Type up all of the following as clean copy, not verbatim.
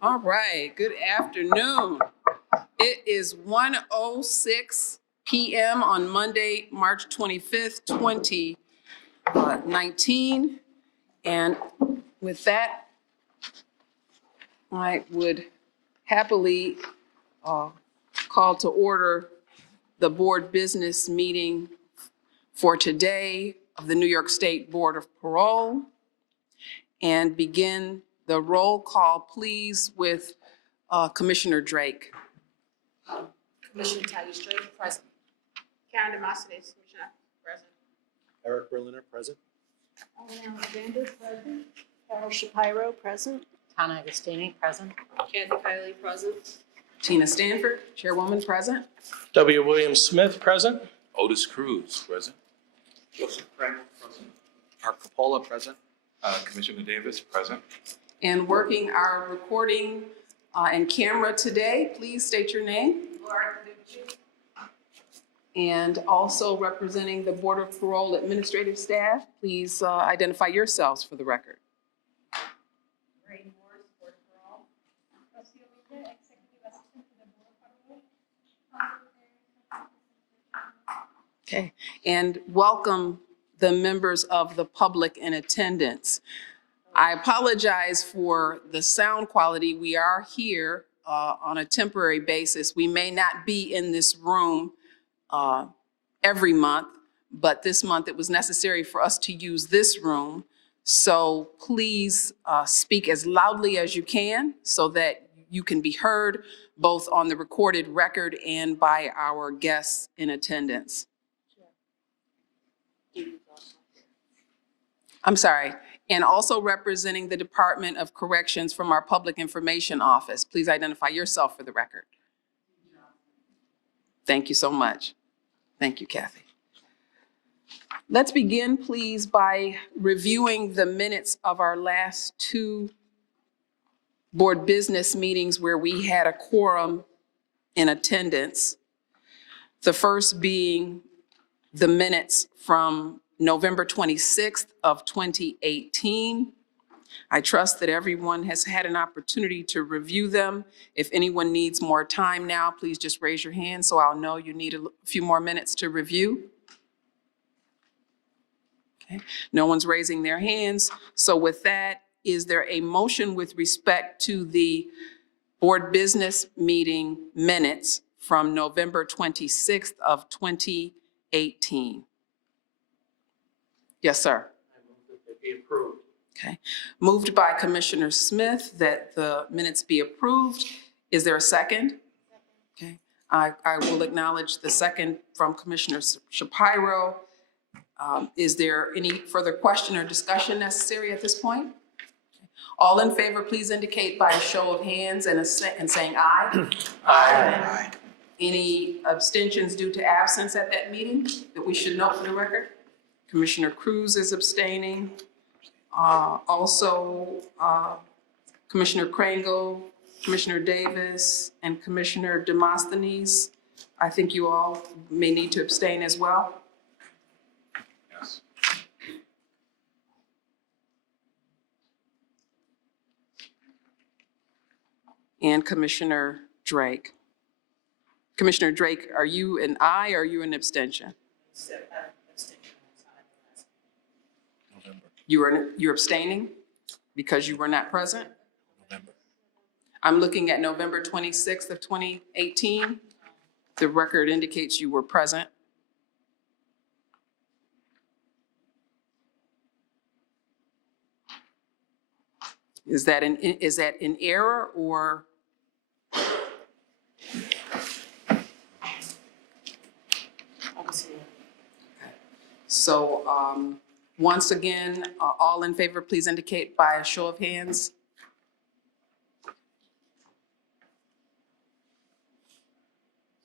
All right, good afternoon. It is 1:06 p.m. on Monday, March 25th, 2019. And with that, I would happily call to order the board business meeting for today of the New York State Board of Parole and begin the roll call, please, with Commissioner Drake. Commissioner Titus Drake, present. Karen Demosthenes, Commissioner, present. Eric Berliner, present. Ellen Alexander, present. Parole Shapiro, present. Tana Agostini, present. Kathy Kiley, present. Tina Stanford, Chairwoman, present. W. William Smith, present. Otis Cruz, present. Joseph Pringle, present. Mark Capola, present. Commissioner Davis, present. And working our recording and camera today, please state your name. Laura Caducci. And also representing the Board of Parole administrative staff, please identify yourselves for the record. Ray Morris, Board of Parole. Rocio Villa, Executive Assistant to the Board of Parole. Okay, and welcome the members of the public in attendance. I apologize for the sound quality. We are here on a temporary basis. We may not be in this room every month, but this month it was necessary for us to use this room. So please speak as loudly as you can so that you can be heard both on the recorded record and by our guests in attendance. I'm sorry. And also representing the Department of Corrections from our Public Information Office. Please identify yourself for the record. Thank you so much. Thank you, Kathy. Let's begin, please, by reviewing the minutes of our last two board business meetings where we had a quorum in attendance. The first being the minutes from November 26th of 2018. I trust that everyone has had an opportunity to review them. If anyone needs more time now, please just raise your hand so I'll know you need a few more minutes to review. Okay, no one's raising their hands. So with that, is there a motion with respect to the board business meeting minutes from November 26th of 2018? Yes, sir. I move that they be approved. Okay. Moved by Commissioner Smith that the minutes be approved. Is there a second? Okay. I will acknowledge the second from Commissioner Shapiro. Is there any further question or discussion necessary at this point? All in favor, please indicate by a show of hands and saying aye. Aye. Any abstentions due to absence at that meeting that we should note for the record? Commissioner Cruz is abstaining. Commissioner Krangle, Commissioner Davis, and Commissioner Demosthenes. I think you all may need to abstain as well. Yes. And Commissioner Drake. Commissioner Drake, are you an aye or are you an abstention? November. You're abstaining because you were not present? November. I'm looking at November 26th of 2018. The record indicates you were present. Is that an error or? So once again, all in favor, please indicate by a show of hands.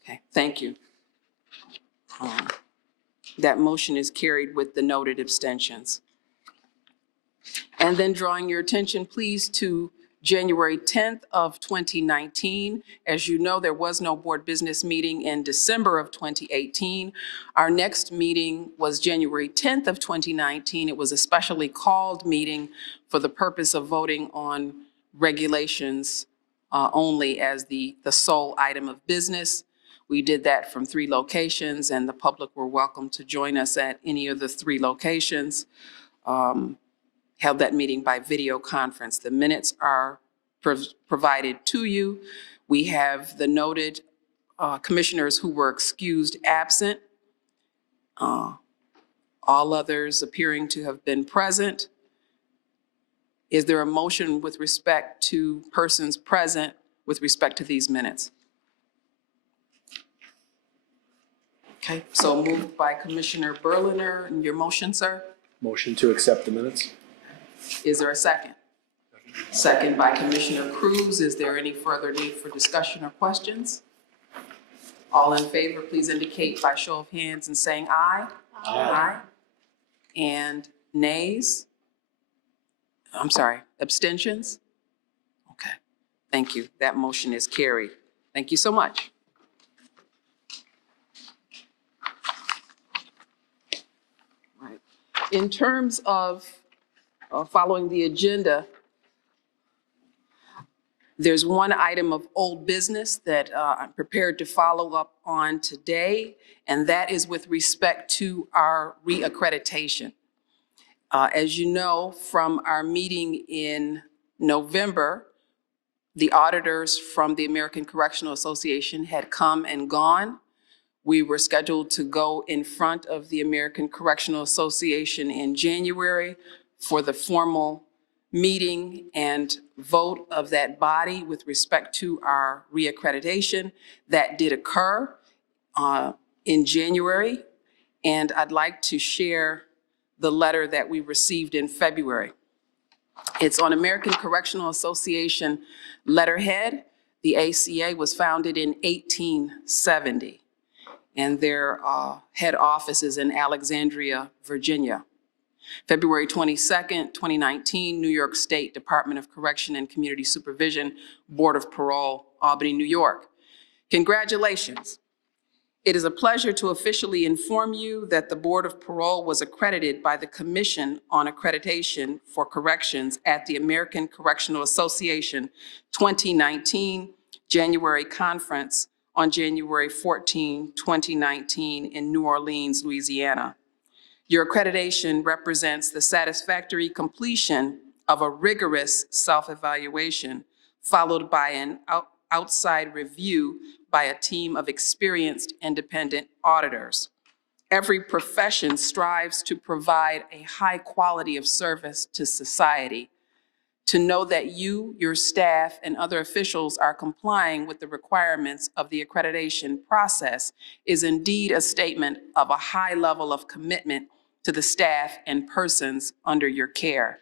Okay, thank you. That motion is carried with the noted abstentions. And then drawing your attention, please, to January 10th of 2019. As you know, there was no board business meeting in December of 2018. Our next meeting was January 10th of 2019. It was a specially called meeting for the purpose of voting on regulations only as the sole item of business. We did that from 3 locations, and the public were welcome to join us at any of the 3 locations. Held that meeting by video conference. The minutes are provided to you. We have the noted commissioners who were excused absent, all others appearing to have been present. Is there a motion with respect to persons present with respect to these minutes? Okay, so moved by Commissioner Berliner. And your motion, sir? Motion to accept the minutes? Is there a second? Second by Commissioner Cruz. Is there any further need for discussion or questions? All in favor, please indicate by show of hands and saying aye. Aye. And nays? I'm sorry, abstentions? Okay, thank you. That motion is carried. Thank you so much. Right. In terms of following the agenda, there's one item of old business that I'm prepared to follow up on today, and that is with respect to our reaccreditation. As you know from our meeting in November, the auditors from the American Correctional Association had come and gone. We were scheduled to go in front of the American Correctional Association in January for the formal meeting and vote of that body with respect to our reaccreditation. That did occur in January, and I'd like to share the letter that we received in February. It's on American Correctional Association letterhead. The ACA was founded in 1870, and their head office is in Alexandria, Virginia. February 22nd, 2019, New York State Department of Correction and Community Supervision, Board of Parole, Albany, New York. Congratulations. It is a pleasure to officially inform you that the Board of Parole was accredited by the Commission on Accreditation for Corrections at the American Correctional Association 2019 January Conference on January 14, 2019 in New Orleans, Louisiana. Your accreditation represents the satisfactory completion of a rigorous self-evaluation, followed by an outside review by a team of experienced independent auditors. Every profession strives to provide a high quality of service to society. To know that you, your staff, and other officials are complying with the requirements of the accreditation process is indeed a statement of a high level of commitment to the staff and persons under your care.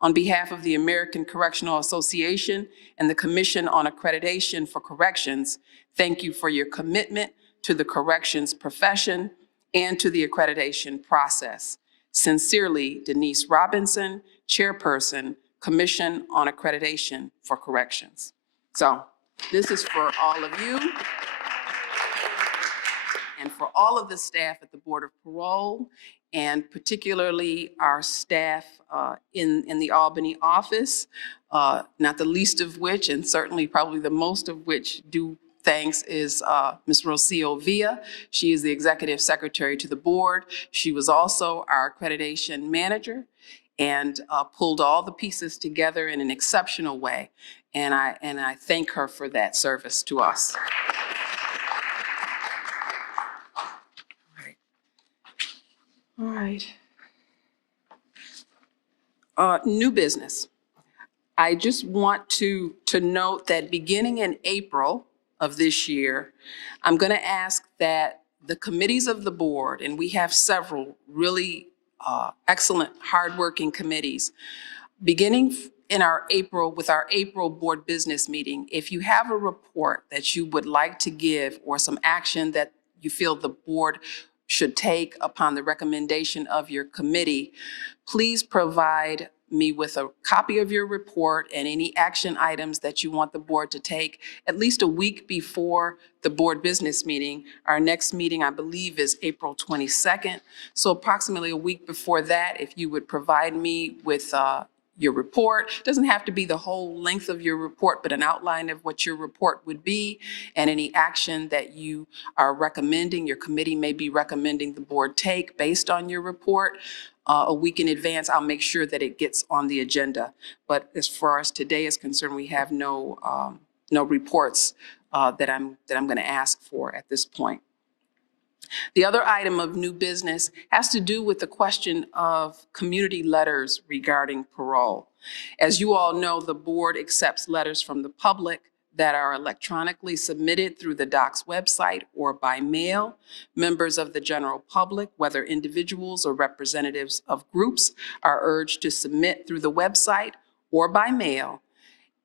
On behalf of the American Correctional Association and the Commission on Accreditation for Corrections, thank you for your commitment to the corrections profession and to the accreditation process. Sincerely, Denise Robinson, Chairperson, Commission on Accreditation for Corrections. So this is for all of you and for all of the staff at the Board of Parole, and particularly our staff in the Albany office, not the least of which, and certainly probably the most of which do thanks, is Ms. Rocio Villa. She is the Executive Secretary to the Board. She was also our accreditation manager and pulled all the pieces together in an exceptional way. And I thank her for that service to us. All right. New business. I just want to note that beginning in April of this year, I'm going to ask that the committees of the board, and we have several really excellent, hardworking committees, beginning in our April board business meeting, if you have a report that you would like to give or some action that you feel the board should take upon the recommendation of your committee, please provide me with a copy of your report and any action items that you want the board to take at least a week before the board business meeting. Our next meeting, I believe, is April 22nd. So approximately a week before that, if you would provide me with your report. It doesn't have to be the whole length of your report, but an outline of what your report would be and any action that you are recommending, your committee may be recommending the board take based on your report. A week in advance, I'll make sure that it gets on the agenda. But as far as today is concerned, we have no reports that I'm going to ask for at this point. The other item of new business has to do with the question of community letters regarding parole. As you all know, the board accepts letters from the public that are electronically submitted through the DOCS website or by mail. Members of the general public, whether individuals or representatives of groups, are urged to submit through the website or by mail.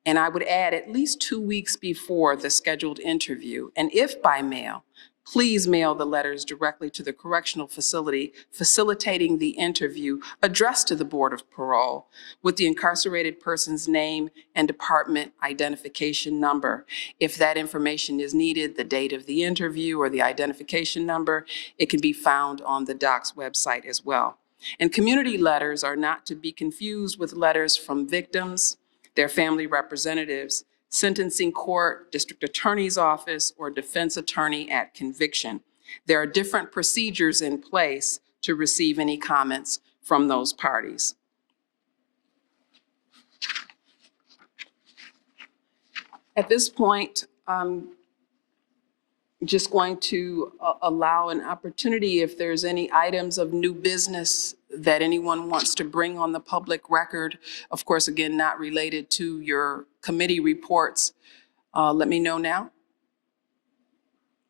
And I would add at least 2 weeks before the scheduled interview. And if by mail, please mail the letters directly to the correctional facility facilitating the interview addressed to the Board of Parole with the incarcerated person's name and department identification number. If that information is needed, the date of the interview or the identification number, it can be found on the DOCS website as well. And community letters are not to be confused with letters from victims, their family representatives, sentencing court, district attorney's office, or defense attorney at conviction. There are different procedures in place to receive any comments from those parties. At this point, I'm just going to allow an opportunity if there's any items of new business that anyone wants to bring on the public record. Of course, again, not related to your committee reports. Let me know now.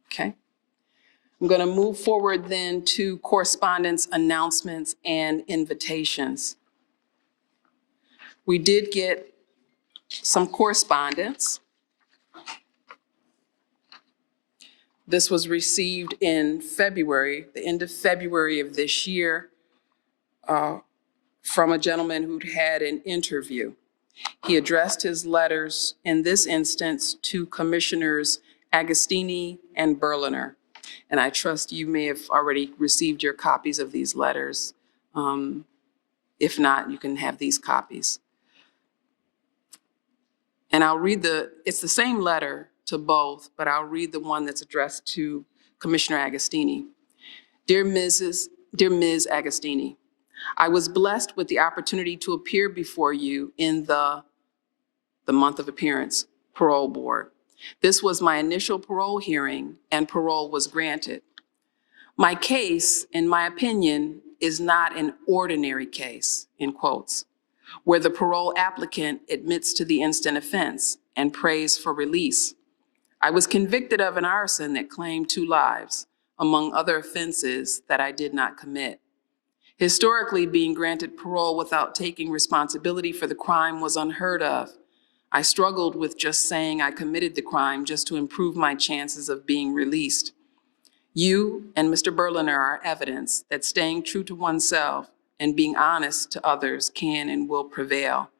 Okay. I'm going to move forward then to correspondence, announcements, and invitations. We did get some correspondence. This was received in February, the end of February of this year, from a gentleman who'd had an interview. He addressed his letters in this instance to Commissioners Agostini and Berliner. And I trust you may have already received your copies of these letters. If not, you can have these copies. And I'll read it's the same letter to both, but I'll read the one that's addressed to Commissioner Agostini. Dear Ms. Agostini, I was blessed with the opportunity to appear before you in the month of appearance parole board. This was my initial parole hearing and parole was granted. My case, in my opinion, is not an ordinary case, in quotes, where the parole applicant admits to the instant offense and prays for release. I was convicted of an arson that claimed 2 lives, among other offenses that I did not commit. Historically, being granted parole without taking responsibility for the crime was unheard of. I struggled with just saying I committed the crime just to improve my chances of being released. You and Mr. Berliner are evidence that staying true to oneself and being honest to others can and will prevail.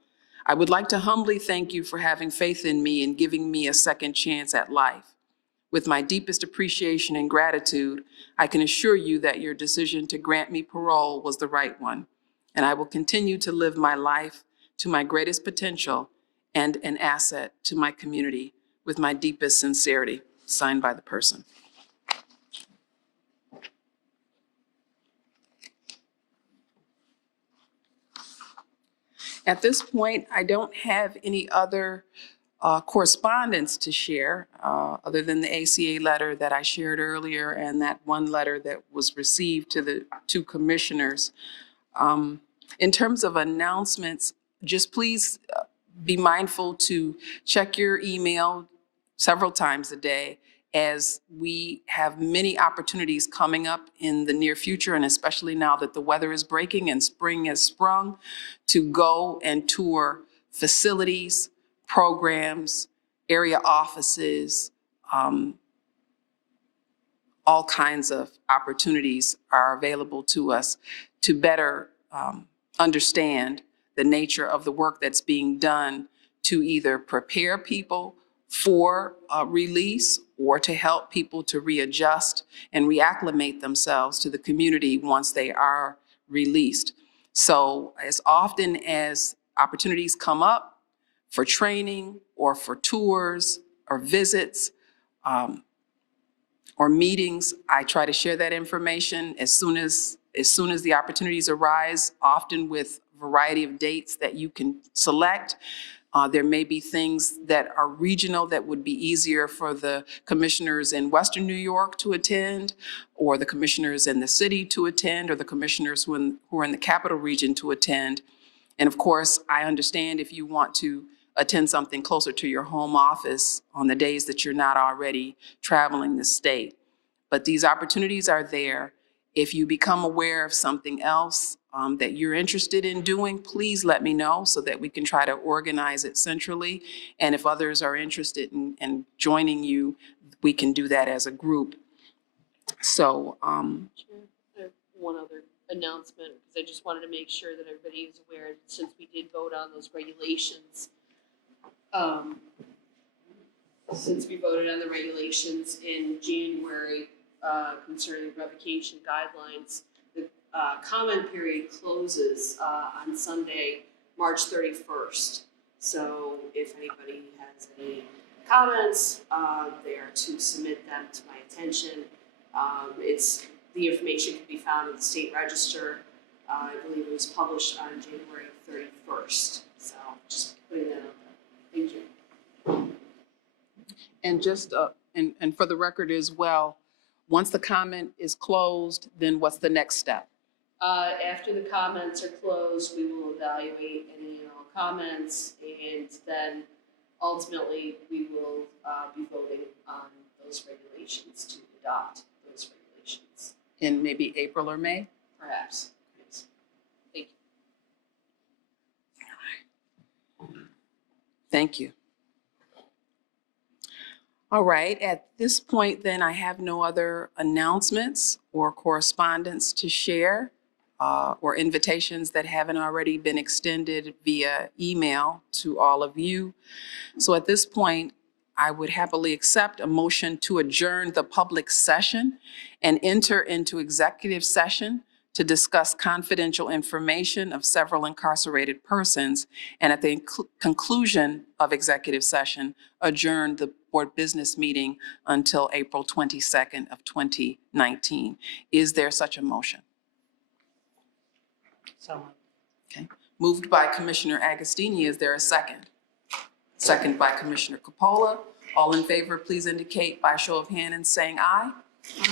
I would like to humbly thank you for having faith in me and giving me a second chance at life. With my deepest appreciation and gratitude, I can assure you that your decision to grant me parole was the right one, and I will continue to live my life to my greatest potential and an asset to my community with my deepest sincerity. Signed by the person. At this point, I don't have any other correspondence to share other than the ACA letter that I shared earlier and that one letter that was received to the 2 commissioners. In terms of announcements, just please be mindful to check your email several times a day, as we have many opportunities coming up in the near future, and especially now that the weather is breaking and spring has sprung, to go and tour facilities, programs, area offices. All kinds of opportunities are available to us to better understand the nature of the work that's being done to either prepare people for release or to help people to readjust and reacclimate themselves to the community once they are released. So as often as opportunities come up for training or for tours or visits, or meetings, I try to share that information as soon as the opportunities arise, often with a variety of dates that you can select. There may be things that are regional that would be easier for the commissioners in Western New York to attend, or the commissioners in the city to attend, or the commissioners who are in the capital region to attend. And of course, I understand if you want to attend something closer to your home office on the days that you're not already traveling the state. But these opportunities are there. If you become aware of something else that you're interested in doing, please let me know so that we can try to organize it centrally. And if others are interested in joining you, we can do that as a group. So, Chair, I have one other announcement, because I just wanted to make sure that everybody is aware, since we did vote on those regulations. Since we voted on the regulations in January concerning revocation guidelines, the comment period closes on Sunday, March 31st. So if anybody has any comments, they are to submit them to my attention. The information can be found in the state register. I believe it was published on January 31st. So just putting that out there. Thank you. and just, and for the record as well, once the comment is closed, then what's the next step? After the comments are closed, we will evaluate any and all comments, and then ultimately we will be voting on those regulations to adopt those regulations, In maybe April or May? perhaps. Yes. Thank you. Thank you. All right, at this point then, I have no other announcements or correspondence to share, or invitations that haven't already been extended via email to all of you. So at this point, I would happily accept a motion to adjourn the public session and enter into executive session to discuss confidential information of several incarcerated persons, and at the conclusion of executive session, adjourn the board business meeting until April 22nd of 2019. Is there such a motion? So Okay. Moved by Commissioner Agostini. Is there a second? Second by Commissioner Coppola. All in favor, please indicate by show of hand and saying aye.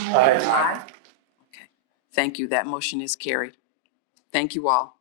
Aye. Aye. Okay. Thank you. That motion is carried. Thank you all.